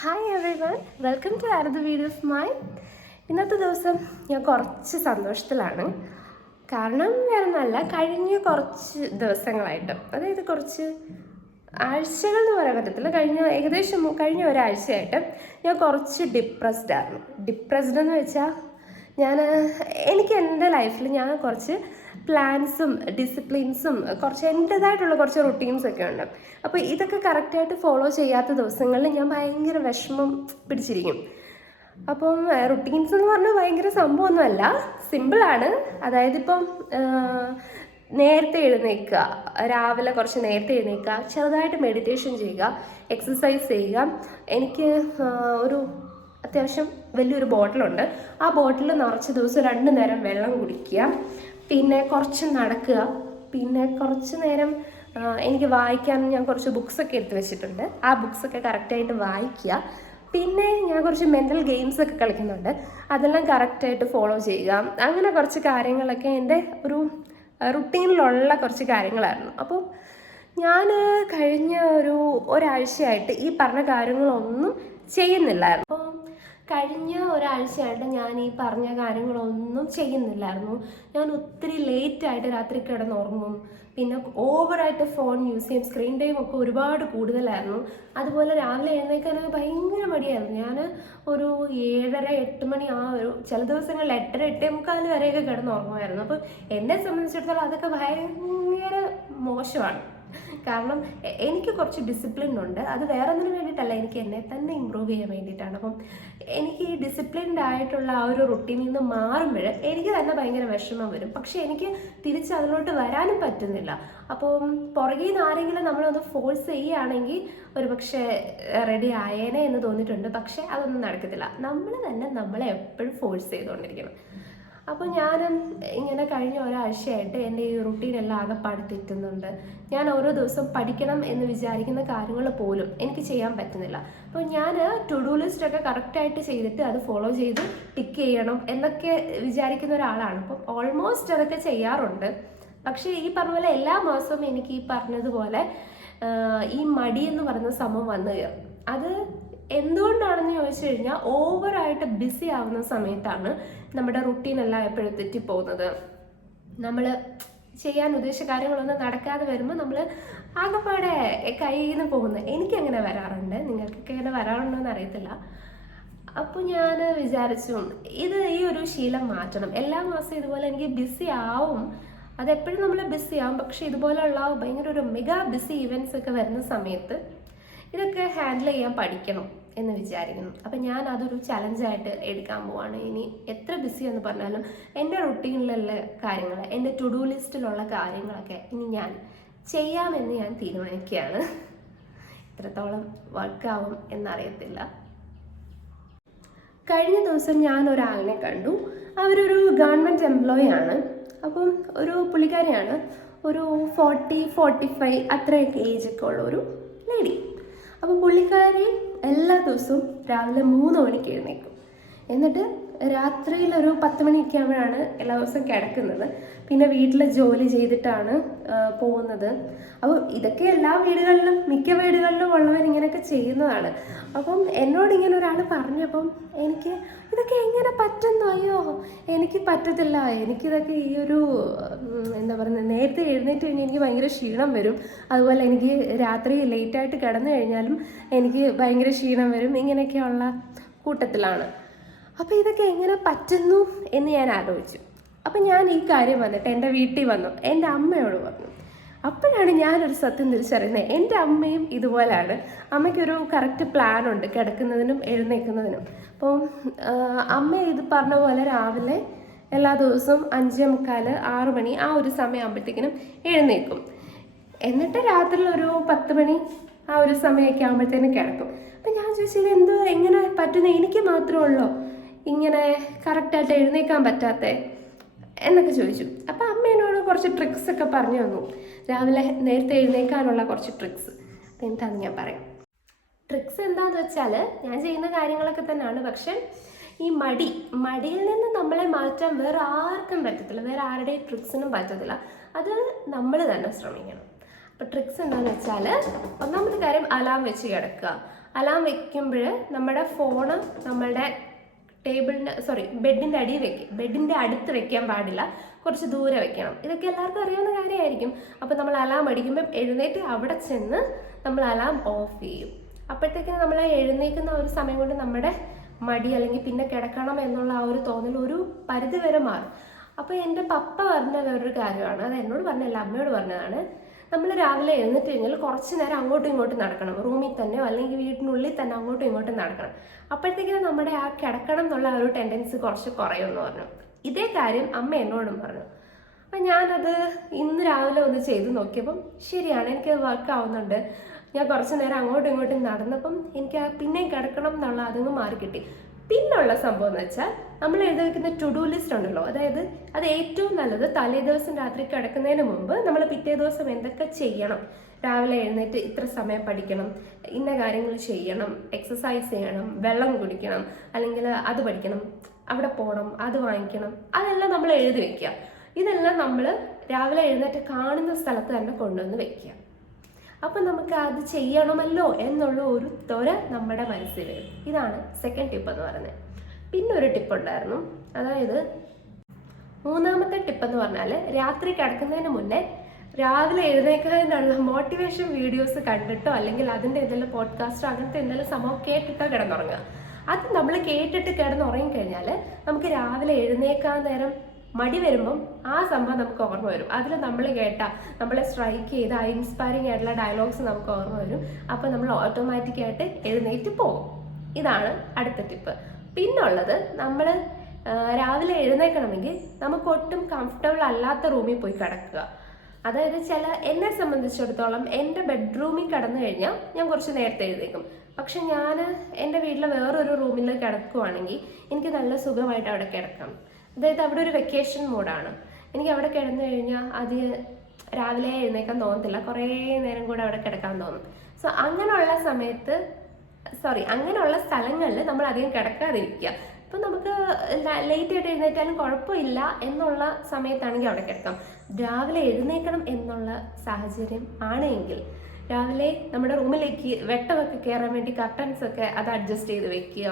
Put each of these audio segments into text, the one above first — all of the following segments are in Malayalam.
Hi everyone, welcome to another video of mine. ഇന്നത്തെ ദിവസം ഞാൻ കുറച്ച് സന്തോഷത്തിലാണ്. കാരണം വേറെ ഒന്നല്ല, കഴിഞ്ഞ കുറച്ച് ദിവസങ്ങളായിട്ട്, അതായത് കുറച്ച് ആഴ്ചകൾ എന്ന് പറയാൻ പറ്റത്തില്ല, കഴിഞ്ഞ ഒരാഴ്ചയായിട്ട് ഞാൻ കുറച്ച് ഡിപ്രസ്ഡ് ആയിരുന്നു. ഡിപ്രസ്ഡ് എന്ന് വെച്ചാൽ എനിക്ക് എൻ്റെ ലൈഫിൽ ഞാൻ കുറച്ച് പ്ലാൻസും ഡിസിപ്ലിൻസും കുറച്ച് എൻ്റേതായിട്ടുള്ള കുറച്ച് റുട്ടീൻസൊക്കെ ഉണ്ട്. അപ്പോൾ ഇതൊക്കെ കറക്റ്റായിട്ട് ഫോളോ ചെയ്യാത്ത ദിവസങ്ങളിൽ ഞാൻ ഭയങ്കര വിഷമം പിടിച്ചിരിക്കും. അപ്പം റുട്ടീൻസ് എന്ന് പറഞ്ഞാൽ ഭയങ്കര സംഭവമൊന്നുമല്ല, സിമ്പിളാണ്. അതായത് ഇപ്പം നേരത്തെ എഴുന്നേൽക്കുക, രാവിലെ കുറച്ച് നേരത്തെ എഴുന്നേൽക്കുക, ചെറുതായിട്ട് മെഡിറ്റേഷൻ ചെയ്യുക, എക്സസൈസ് ചെയ്യുക. എനിക്ക് ഒരു അത്യാവശ്യം വലിയൊരു ബോട്ടിലുണ്ട്. ആ ബോട്ടിൽ നിറച്ച് ദിവസം 2 നേരം വെള്ളം കുടിക്കുക, പിന്നെ കുറച്ച് നടക്കുക, പിന്നെ കുറച്ച് നേരം എനിക്ക് വായിക്കാൻ ഞാൻ കുറച്ച് ബുക്സൊക്കെ എടുത്ത് വെച്ചിട്ടുണ്ട്. ആ ബുക്സൊക്കെ കറക്റ്റായിട്ട് വായിക്കുക. പിന്നെ ഞാൻ കുറച്ച് മെൻ്റൽ ഗെയിംസൊക്കെ കളിക്കുന്നുണ്ട്, അതെല്ലാം കറക്റ്റായിട്ട് ഫോളോ ചെയ്യുക. അങ്ങനെ കുറച്ച് കാര്യങ്ങളൊക്കെ എൻ്റെ ഒരു റുട്ടീനിലുള്ള കുറച്ച് കാര്യങ്ങളായിരുന്നു. അപ്പോൾ ഞാൻ കഴിഞ്ഞ ഒരാഴ്ചയായിട്ട് ഈ പറഞ്ഞ കാര്യങ്ങളൊന്നും ചെയ്യുന്നില്ലായിരുന്നു. അപ്പോൾ കഴിഞ്ഞ ഒരാഴ്ചയായിട്ട് ഞാൻ ഈ പറഞ്ഞ കാര്യങ്ങളൊന്നും ചെയ്യുന്നില്ലായിരുന്നു. ഞാൻ ഒത്തിരി ലേറ്റായിട്ട് രാത്രി കിടന്നുറങ്ങും, പിന്നെ ഓവറായിട്ട് ഫോൺ യൂസ് ചെയ്യും, സ്ക്രീൻ ടൈം ഒക്കെ ഒരുപാട് കൂടുതലായിരുന്നു. അതുപോലെ രാവിലെ എഴുന്നേൽക്കാനൊക്കെ ഭയങ്കര മടിയായിരുന്നു. ഞാൻ ഒരു 7:30-8 മണി, ചില ദിവസങ്ങളിൽ 8:30-8:45 വരെയൊക്കെ കിടന്നുറങ്ങുമായിരുന്നു. അപ്പോൾ എന്നെ സംബന്ധിച്ചിടത്തോളം അതൊക്കെ ഭയങ്കര മോശമാണ്. കാരണം എനിക്ക് കുറച്ച് ഡിസിപ്ലിൻ ഉണ്ട്. അത് വേറെ ഒന്നിനു വേണ്ടിയിട്ടല്ല, എനിക്ക് എന്നെ തന്നെ ഇമ്പ്രൂവ് ചെയ്യാൻ വേണ്ടിയിട്ടാണ്. അപ്പം എനിക്ക് ഈ ഡിസിപ്ലിൻഡ് ആയിട്ടുള്ള ആ ഒരു റുട്ടീനിൽ നിന്ന് മാറുമ്പോൾ എനിക്ക് തന്നെ ഭയങ്കര വിഷമം വരും. പക്ഷെ എനിക്ക് തിരിച്ച് അതിലോട്ട് വരാനും പറ്റുന്നില്ല. അപ്പം പുറകിൽ നിന്ന് ആരെങ്കിലും നമ്മളൊന്ന് ഫോഴ്സ് ചെയ്യുകയാണെങ്കിൽ ഒരു പക്ഷേ റെഡി ആയേനെ എന്ന് തോന്നിയിട്ടുണ്ട്. പക്ഷെ അതൊന്നും നടക്കത്തില്ല. നമ്മൾ തന്നെ നമ്മളെ എപ്പോഴും ഫോഴ്സ് ചെയ്തുകൊണ്ടിരിക്കണം. അപ്പോൾ ഞാൻ ഇങ്ങനെ കഴിഞ്ഞ ഒരാഴ്ചയായിട്ട് എൻ്റെ ഈ റുട്ടീനെല്ലാം ആകെപ്പാട് തെറ്റുന്നുണ്ട്. ഞാൻ ഓരോ ദിവസം പഠിക്കണം എന്ന് വിചാരിക്കുന്ന കാര്യങ്ങൾ പോലും എനിക്ക് ചെയ്യാൻ പറ്റുന്നില്ല. അപ്പോൾ ഞാൻ ടു ഡു ലിസ്റ്റൊക്കെ കറക്റ്റായിട്ട് ചെയ്തിട്ട് അത് ഫോളോ ചെയ്ത് ടിക്ക് ചെയ്യണം എന്നൊക്കെ വിചാരിക്കുന്ന ഒരാളാണ്. അപ്പം ഓൾമോസ്റ്റ് അതൊക്കെ ചെയ്യാറുണ്ട്. പക്ഷേ ഈ പറഞ്ഞ പോലെ എല്ലാ മാസവും എനിക്ക് ഈ പറഞ്ഞതുപോലെ ഈ മടി എന്ന് പറയുന്ന സംഭവം വന്നു കയറും. അത് എന്തുകൊണ്ടാണെന്ന് ചോദിച്ചു കഴിഞ്ഞാൽ, ഓവറായിട്ട് ബിസി ആവുന്ന സമയത്താണ് നമ്മുടെ റുട്ടീനെല്ലാം എപ്പോഴും തെറ്റിപ്പോകുന്നത്. നമ്മൾ ചെയ്യാൻ ഉദ്ദേശിച്ച കാര്യങ്ങളൊന്നും നടക്കാതെ വരുമ്പോൾ നമ്മൾ ആകെപ്പാടെ കയ്യിൽ നിന്ന് പോകുന്നത്. എനിക്കങ്ങനെ വരാറുണ്ട്, നിങ്ങൾക്കൊക്കെ അങ്ങനെ വരാറുണ്ടോ എന്ന് അറിയത്തില്ല. അപ്പോൾ ഞാൻ വിചാരിച്ചു ഈ ഒരു ശീലം മാറ്റണം. എല്ലാ മാസവും ഇതുപോലെ എനിക്ക് ബിസി ആവും, അതെപ്പോഴും നമ്മൾ ബിസി ആവും. പക്ഷെ ഇതുപോലെയുള്ള ഭയങ്കര ഒരു മെഗാ ബിസി ഇവൻറ്റ്സ് ഒക്കെ വരുന്ന സമയത്ത് ഇതൊക്കെ ഹാൻഡിൽ ചെയ്യാൻ പഠിക്കണം എന്ന് വിചാരിക്കുന്നു. അപ്പം ഞാൻ അതൊരു ചലഞ്ചായിട്ട് എടുക്കാൻ പോവാണ്. ഇനി എത്ര ബിസി എന്ന് പറഞ്ഞാലും എൻ്റെ റുട്ടീനിലുള്ള കാര്യങ്ങൾ, എൻ്റെ ടു ഡു ലിസ്റ്റിലുള്ള കാര്യങ്ങളൊക്കെ ഇനി ഞാൻ ചെയ്യാമെന്ന് ഞാൻ തീരുമാനിക്കുകയാണ്. എത്രത്തോളം വർക്കാവും എന്നറിയത്തില്ല. കഴിഞ്ഞ ദിവസം ഞാൻ ഒരാളിനെ കണ്ടു. അവരൊരു ഗവൺമെൻറ് എംപ്ലോയി ആണ്. അപ്പം ഒരു പുള്ളിക്കാരിയാണ്, ഒരു 40-45 അത്രയൊക്കെ ഏജൊക്കെ ഉള്ള ഒരു ലേഡി. അപ്പോൾ പുള്ളിക്കാരി എല്ലാ ദിവസവും രാവിലെ 3 മണിക്ക് എഴുന്നേൽക്കും. എന്നിട്ട് രാത്രിയിൽ ഒരു 10 മണിയൊക്കെ ആകുമ്പോഴാണ് എല്ലാ ദിവസവും കിടക്കുന്നത്. പിന്നെ വീട്ടിലെ ജോലി ചെയ്തിട്ടാണ് പോകുന്നത്. അപ്പോൾ ഇതൊക്കെ എല്ലാ വീടുകളിലും, മിക്ക വീടുകളിലും ഉള്ളവർ ഇങ്ങനെയൊക്കെ ചെയ്യുന്നതാണ്. അപ്പം എന്നോട് ഇങ്ങനെ ഒരാൾ പറഞ്ഞപ്പം എനിക്ക് ഇതൊക്കെ എങ്ങനെ പറ്റുന്നു, അയ്യോ എനിക്ക് പറ്റത്തില്ല, എനിക്കിതൊക്കെ ഈ ഒരു എന്താ പറയുന്നത്, നേരത്തെ എഴുന്നേറ്റ് കഴിഞ്ഞാൽ എനിക്ക് ഭയങ്കര ക്ഷീണം വരും. അതുപോലെ എനിക്ക് രാത്രി ലേറ്റായിട്ട് കിടന്നു കഴിഞ്ഞാലും എനിക്ക് ഭയങ്കര ക്ഷീണം വരും. ഇങ്ങനെയൊക്കെയുള്ള കൂട്ടത്തിലാണ്. അപ്പോൾ ഇതൊക്കെ എങ്ങനെ പറ്റുന്നു എന്ന് ഞാൻ ആലോചിച്ചു. അപ്പം ഞാൻ ഈ കാര്യം വന്നിട്ട് എൻ്റെ വീട്ടിൽ വന്നു എൻ്റെ അമ്മയോട് പറഞ്ഞു. അപ്പോഴാണ് ഞാനൊരു സത്യം തിരിച്ചറിയുന്നത്, എൻ്റെ അമ്മയും ഇതുപോലെയാണ്. അമ്മയ്ക്കൊരു കറക്റ്റ് പ്ലാനുണ്ട് കിടക്കുന്നതിനും എഴുന്നേൽക്കുന്നതിനും. അപ്പോൾ അമ്മ ഇത് പറഞ്ഞ പോലെ രാവിലെ എല്ലാ ദിവസവും 5:45-6 മണി ആ ഒരു സമയമാകുമ്പോഴത്തേക്കിനും എഴുന്നേൽക്കും. എന്നിട്ട് രാത്രി ഒരു 10 മണി ആ ഒരു സമയമൊക്കെ ആകുമ്പോഴത്തേനും കിടക്കും. അപ്പം ഞാൻ ചോദിച്ചത് എങ്ങനെ പറ്റുന്നത്, എനിക്ക് മാത്രമേ ഉള്ളൂ ഇങ്ങനെ കറക്റ്റായിട്ട് എഴുന്നേൽക്കാൻ പറ്റാത്തേ എന്നൊക്കെ ചോദിച്ചു. അപ്പം അമ്മ എന്നോട് കുറച്ച് ട്രിക്സൊക്കെ പറഞ്ഞു തന്നു, രാവിലെ നേരത്തെ എഴുന്നേൽക്കാനുള്ള കുറച്ച് ട്രിക്സ്. എന്താണെന്ന് ഞാൻ പറയാം. ട്രിക്സ് എന്താണെന്ന് വെച്ചാൽ ഞാൻ ചെയ്യുന്ന കാര്യങ്ങളൊക്കെ തന്നെയാണ്. പക്ഷെ ഈ മടിയിൽ നിന്ന് നമ്മളെ മാറ്റാൻ വേറെ ആർക്കും പറ്റത്തില്ല, വേറെ ആരുടെയും ട്രിക്സിനും പറ്റത്തില്ല. അത് നമ്മൾ തന്നെ ശ്രമിക്കണം. അപ്പോൾ ട്രിക്സ് എന്താണെന്ന് വെച്ചാൽ, ഒന്നാമത്തെ കാര്യം അലാം വെച്ച് കിടക്കുക. അലാം വെക്കുമ്പോൾ നമ്മുടെ ഫോണ് നമ്മളുടെ ബെഡിൻ്റെ അടിയിൽ ബെഡിൻ്റെ അടുത്ത് വെക്കാൻ പാടില്ല, കുറച്ച് ദൂരെ വെക്കണം. ഇതൊക്കെ എല്ലാവർക്കും അറിയാവുന്ന കാര്യമായിരിക്കും. അപ്പോൾ നമ്മൾ അലാം അടിക്കുമ്പം എഴുന്നേറ്റ് അവിടെ ചെന്ന് നമ്മൾ അലാം ഓഫ് ചെയ്യും. അപ്പോഴത്തേക്കും നമ്മൾ എഴുന്നേൽക്കുന്ന ഒരു സമയം കൊണ്ട് നമ്മുടെ മടി അല്ലെങ്കിൽ പിന്നെ കിടക്കണം എന്നുള്ള ആ ഒരു തോന്നൽ ഒരു പരിധി വരെ മാറും. അപ്പോൾ എൻ്റെ പപ്പ പറഞ്ഞ വേറൊരു കാര്യമാണ്, അത് എന്നോട് പറഞ്ഞല്ല അമ്മയോട് പറഞ്ഞതാണ്. നമ്മൾ രാവിലെ എഴുന്നേറ്റ് കഴിഞ്ഞാൽ കുറച്ച് നേരം അങ്ങോട്ടും ഇങ്ങോട്ടും നടക്കണം, റൂമിൽ തന്നെയോ അല്ലെങ്കിൽ വീട്ടിനുള്ളിൽ തന്നെ അങ്ങോട്ടും ഇങ്ങോട്ടും നടക്കണം. അപ്പോഴത്തേക്കും നമ്മുടെ ആ കിടക്കണം എന്നുള്ള ഒരു ടെൻഡൻസി കുറച്ച് കുറയുമെന്ന് പറഞ്ഞു. ഇതേ കാര്യം അമ്മ എന്നോടും പറഞ്ഞു. അപ്പം ഞാനത് ഇന്ന് രാവിലെ ഒന്ന് ചെയ്ത് നോക്കിയപ്പം ശരിയാണ്, എനിക്കത് വർക്ക് ആവുന്നുണ്ട്. ഞാൻ കുറച്ച് നേരം അങ്ങോട്ടും ഇങ്ങോട്ടും നടന്നപ്പം എനിക്ക് പിന്നെയും കിടക്കണം എന്നുള്ള അതങ്ങ് മാറിക്കിട്ടി. പിന്നുള്ള സംഭവം എന്ന് വെച്ചാൽ നമ്മൾ എഴുതി വയ്ക്കുന്ന ടു ഡു ലിസ്റ്റ് ഉണ്ടല്ലോ, അതായത് അത് ഏറ്റവും നല്ലത് തലേ ദിവസം രാത്രി കിടക്കുന്നതിന് മുമ്പ് നമ്മൾ പിറ്റേ ദിവസം എന്തൊക്കെ ചെയ്യണം, രാവിലെ എഴുന്നേറ്റ് ഇത്ര സമയം പഠിക്കണം, ഇന്ന കാര്യങ്ങൾ ചെയ്യണം, എക്സസൈസ് ചെയ്യണം, വെള്ളം കുടിക്കണം, അല്ലെങ്കിൽ അത് പഠിക്കണം, അവിടെ പോകണം, അത് വാങ്ങിക്കണം, അതെല്ലാം നമ്മൾ എഴുതി വെക്കുക. ഇതെല്ലാം നമ്മൾ രാവിലെ എഴുന്നേറ്റ് കാണുന്ന സ്ഥലത്ത് തന്നെ കൊണ്ടുവന്ന് വെക്കുക. അപ്പം നമുക്ക് അത് ചെയ്യണമല്ലോ എന്നുള്ള ഒരു ത്വര നമ്മുടെ മനസ്സിൽ വരും. ഇതാണ് സെക്കൻഡ് ടിപ്പ് എന്ന് പറയുന്നത്. പിന്നെ ഒരു ടിപ്പ് ഉണ്ടായിരുന്നു, അതായത് മൂന്നാമത്തെ ടിപ്പ് എന്ന് പറഞ്ഞാൽ രാത്രി കിടക്കുന്നതിന് മുന്നേ രാവിലെ എഴുന്നേൽക്കാനുള്ള മോട്ടിവേഷൻ വീഡിയോസ് കണ്ടിട്ടോ അല്ലെങ്കിൽ അതിൻ്റെ എന്തെങ്കിലും പോഡ്കാസ്റ്റോ അങ്ങനത്തെ എന്തെങ്കിലും സംഭവം കേട്ടിട്ടോ കിടന്നുറങ്ങുക. അത് നമ്മൾ കേട്ടിട്ട് കിടന്നുറങ്ങിക്കഴിഞ്ഞാൽ നമുക്ക് രാവിലെ എഴുന്നേക്കാൻ നേരം മടി വരുമ്പം ആ സംഭവം നമുക്ക് ഓർമ്മ വരും. അതിൽ നമ്മൾ കേട്ട നമ്മളെ സ്ട്രൈക്ക് ചെയ്ത ആ ഇൻസ്പയറിംഗ് ആയിട്ടുള്ള ഡയലോഗ്സ് നമുക്ക് ഓർമ്മ വരും. അപ്പോൾ നമ്മൾ ഓട്ടോമാറ്റിക്കായിട്ട് എഴുന്നേറ്റ് പോകും. ഇതാണ് അടുത്ത ടിപ്പ്. പിന്നുള്ളത്, നമ്മൾ രാവിലെ എഴുന്നേൽക്കണമെങ്കിൽ നമുക്ക് ഒട്ടും കംഫർട്ടബിൾ അല്ലാത്ത റൂമിൽ പോയി കിടക്കുക. അതായത് എന്നെ സംബന്ധിച്ചിടത്തോളം എൻ്റെ ബെഡ്റൂമിൽ കിടന്നു കഴിഞ്ഞാൽ ഞാൻ കുറച്ച് നേരത്തെ എഴുന്നേൽക്കും. പക്ഷെ ഞാൻ എൻ്റെ വീട്ടിലെ വേറൊരു റൂമിൽ കിടക്കുവാണെങ്കിൽ എനിക്ക് നല്ല സുഖമായിട്ട് അവിടെ കിടക്കാം. അതായത് അവിടെ ഒരു വെക്കേഷൻ മൂഡാണ്. എനിക്ക് അവിടെ കിടന്നു കഴിഞ്ഞാൽ അത് രാവിലെ എഴുന്നേക്കാൻ തോന്നത്തില്ല, കുറേ നേരം കൂടെ അവിടെ കിടക്കാൻ തോന്നും. സോ അങ്ങനെയുള്ള സ്ഥലങ്ങളിൽ നമ്മൾ അധികം കിടക്കാതിരിക്കുക. ഇപ്പം നമുക്ക് ലേറ്റ് ആയിട്ട് എഴുന്നേറ്റാലും കുഴപ്പമില്ല എന്നുള്ള സമയത്താണെങ്കിൽ അവിടെ കിടക്കാം. രാവിലെ എഴുന്നേൽക്കണം എന്നുള്ള സാഹചര്യം ആണെങ്കിൽ രാവിലെ നമ്മുടെ റൂമിലേക്ക് വെട്ടമൊക്കെ കയറാൻ വേണ്ടി കർട്ടൻസൊക്കെ അത് അഡ്ജസ്റ്റ് ചെയ്ത് വെക്കുക.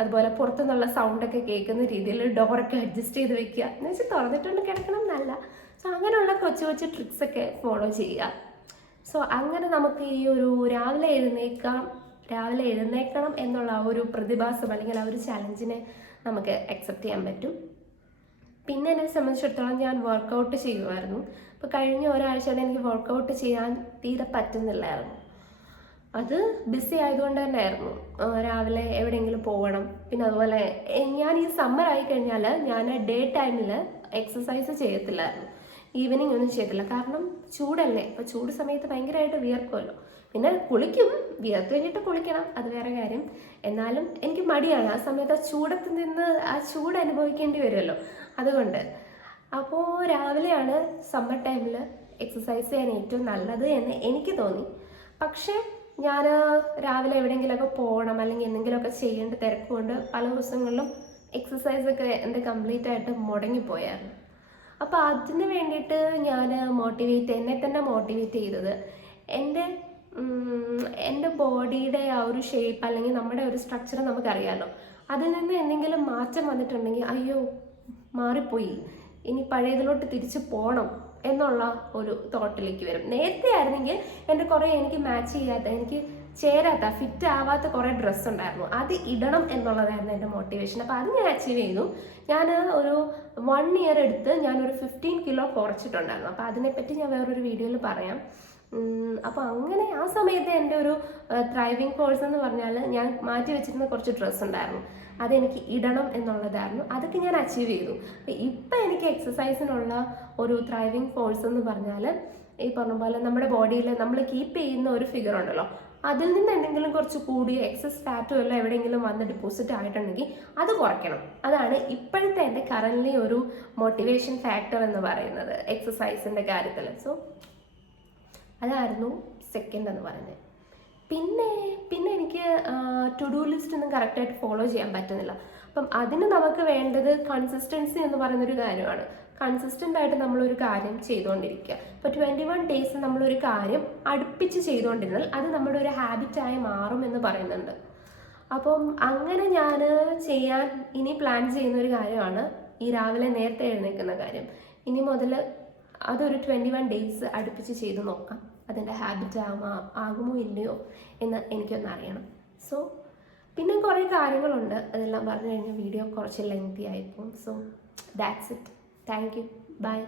അതുപോലെ പുറത്തുനിന്നുള്ള സൗണ്ടൊക്കെ കേൾക്കുന്ന രീതിയിൽ ഡോറൊക്കെ അഡ്ജസ്റ്റ് ചെയ്ത് വെക്കുക. എന്ന് വെച്ചാൽ തുറന്നിട്ടുണ്ട് കിടക്കണം എന്നല്ല. സോ അങ്ങനെയുള്ള കൊച്ചു കൊച്ചു ട്രിക്സൊക്കെ ഫോളോ ചെയ്യുക. സോ അങ്ങനെ നമുക്ക് ഈ ഒരു രാവിലെ എഴുന്നേൽക്കണം എന്നുള്ള ആ ഒരു പ്രതിഭാസം അല്ലെങ്കിൽ ആ ഒരു ചലഞ്ചിനെ നമുക്ക് അക്സെപ്റ്റ് ചെയ്യാൻ പറ്റും. പിന്നെ എന്നെ സംബന്ധിച്ചിടത്തോളം ഞാൻ വർക്കൗട്ട് ചെയ്യുമായിരുന്നു. അപ്പോൾ കഴിഞ്ഞ ഒരാഴ്ചയോടെ എനിക്ക് വർക്കൗട്ട് ചെയ്യാൻ തീരെ പറ്റുന്നില്ലായിരുന്നു. അത് ബിസി ആയതുകൊണ്ട് തന്നെ ആയിരുന്നു. രാവിലെ എവിടെയെങ്കിലും പോകണം. പിന്നെ അതുപോലെ ഞാൻ ഈ സമ്മർ ആയി കഴിഞ്ഞാൽ ഞാൻ ഡേ ടൈമിൽ എക്സസൈസ് ചെയ്യത്തില്ലായിരുന്നു, ഈവനിങ് ഒന്നും ചെയ്യത്തില്ല. കാരണം ചൂടല്ലേ, അപ്പോൾ ചൂട് സമയത്ത് ഭയങ്കരമായിട്ട് വിയർക്കുമല്ലോ. പിന്നെ കുളിക്കും, വിയർത്ത് കഴിഞ്ഞിട്ട് കുളിക്കണം, അത് വേറെ കാര്യം. എന്നാലും എനിക്ക് മടിയാണ് ആ സമയത്ത് ആ ചൂടത്ത് നിന്ന് ആ ചൂട് അനുഭവിക്കേണ്ടി വരുമല്ലോ, അതുകൊണ്ട്. അപ്പോൾ രാവിലെയാണ് സമ്മർ ടൈമിൽ എക്സസൈസ് ചെയ്യാൻ ഏറ്റവും നല്ലത് എന്ന് എനിക്ക് തോന്നി. പക്ഷേ ഞാൻ രാവിലെ എവിടെയെങ്കിലുമൊക്കെ പോകണം അല്ലെങ്കിൽ എന്തെങ്കിലുമൊക്കെ ചെയ്യേണ്ട തിരക്കുകൊണ്ട് പല ദിവസങ്ങളിലും എക്സസൈസൊക്കെ എൻ്റെ കംപ്ലീറ്റ് ആയിട്ട് മുടങ്ങിപ്പോയായിരുന്നു. അപ്പോൾ അതിന് വേണ്ടിയിട്ട് ഞാൻ എന്നെ തന്നെ മോട്ടിവേറ്റ് ചെയ്തത് എൻ്റെ ബോഡിയുടെ ആ ഒരു ഷേപ്പ് അല്ലെങ്കിൽ നമ്മുടെ ഒരു സ്ട്രക്ചർ നമുക്കറിയാമല്ലോ, അതിൽ നിന്ന് എന്തെങ്കിലും മാറ്റം വന്നിട്ടുണ്ടെങ്കിൽ അയ്യോ മാറിപ്പോയി, ഇനി പഴയതിലോട്ട് തിരിച്ചു പോകണം എന്നുള്ള ഒരു തോട്ടിലേക്ക് വരും. നേരത്തെ ആയിരുന്നെങ്കിൽ എനിക്ക് മാച്ച് ചെയ്യാത്ത, എനിക്ക് ചേരാത്ത, ഫിറ്റ് ആവാത്ത കുറേ ഡ്രസ്സ് ഉണ്ടായിരുന്നു, അത് ഇടണം എന്നുള്ളതായിരുന്നു എൻ്റെ മോട്ടിവേഷൻ. അപ്പോൾ അത് ഞാൻ അച്ചീവ് ചെയ്തു. ഞാൻ ഒരു 1 ഇയർ എടുത്ത് ഞാനൊരു 15 കിലോ കുറച്ചിട്ടുണ്ടായിരുന്നു. അപ്പോൾ അതിനെപ്പറ്റി ഞാൻ വേറൊരു വീഡിയോയിൽ പറയാം. അപ്പോൾ അങ്ങനെ ആ സമയത്ത് എൻ്റെ ഒരു ത്രൈവിങ് ഫോഴ്സ് എന്ന് പറഞ്ഞാൽ ഞാൻ മാറ്റി വെച്ചിരുന്ന കുറച്ച് ഡ്രസ്സ് ഉണ്ടായിരുന്നു, അതെനിക്ക് ഇടണം എന്നുള്ളതായിരുന്നു. അതൊക്കെ ഞാൻ അച്ചീവ് ചെയ്തു. ഇപ്പം എനിക്ക് എക്സസൈസിനുള്ള ഒരു ത്രൈവിങ് ഫോഴ്സ് എന്ന് പറഞ്ഞാൽ ഈ പറഞ്ഞ പോലെ നമ്മുടെ ബോഡിയിൽ നമ്മൾ കീപ്പ് ചെയ്യുന്ന ഒരു ഫിഗർ ഉണ്ടല്ലോ, അതിൽ നിന്ന് എന്തെങ്കിലും കുറച്ച് കൂടിയ എക്സസ് ഫാറ്റോ എല്ലാം എവിടെയെങ്കിലും വന്ന് ഡിപ്പോസിറ്റ് ആയിട്ടുണ്ടെങ്കിൽ അത് കുറയ്ക്കണം. അതാണ് ഇപ്പോഴത്തെ എൻ്റെ കറൻ്റ്ലി ഒരു മോട്ടിവേഷൻ ഫാക്ടർ എന്ന് പറയുന്നത് എക്സസൈസിൻ്റെ കാര്യത്തിൽ. സോ അതായിരുന്നു സെക്കൻഡ് എന്ന് പറയുന്നത്. പിന്നെ എനിക്ക് ടു ഡു ലിസ്റ്റ് ഒന്നും കറക്റ്റായിട്ട് ഫോളോ ചെയ്യാൻ പറ്റുന്നില്ല. അപ്പം അതിന് നമുക്ക് വേണ്ടത് കൺസിസ്റ്റൻസി എന്ന് പറയുന്നൊരു കാര്യമാണ്. കൺസിസ്റ്റൻ്റ് ആയിട്ട് നമ്മളൊരു കാര്യം ചെയ്തുകൊണ്ടിരിക്കുക. ഇപ്പോൾ 21 ഡേയ്സ് നമ്മളൊരു കാര്യം അടുപ്പിച്ച് ചെയ്തുകൊണ്ടിരുന്നാൽ അത് നമ്മുടെ ഒരു ഹാബിറ്റായി മാറുമെന്ന് പറയുന്നുണ്ട്. അപ്പം അങ്ങനെ ഞാൻ ചെയ്യാൻ ഇനി പ്ലാൻ ചെയ്യുന്ന ഒരു കാര്യമാണ് ഈ രാവിലെ നേരത്തെ എഴുന്നേൽക്കുന്ന കാര്യം. ഇനി മുതൽ അതൊരു 21 ഡേയ്സ് അടുപ്പിച്ച് ചെയ്ത് നോക്കാം. അതിൻ്റെ ഹാബിറ്റ് ആകുമോ ഇല്ലയോ എന്ന് എനിക്കൊന്ന് അറിയണം. സോ പിന്നെ കുറേ കാര്യങ്ങളുണ്ട്, അതെല്ലാം പറഞ്ഞു കഴിഞ്ഞാൽ വീഡിയോ കുറച്ച് ലെങ്തി ആയിപ്പോവും. So that's it. Thank you. By.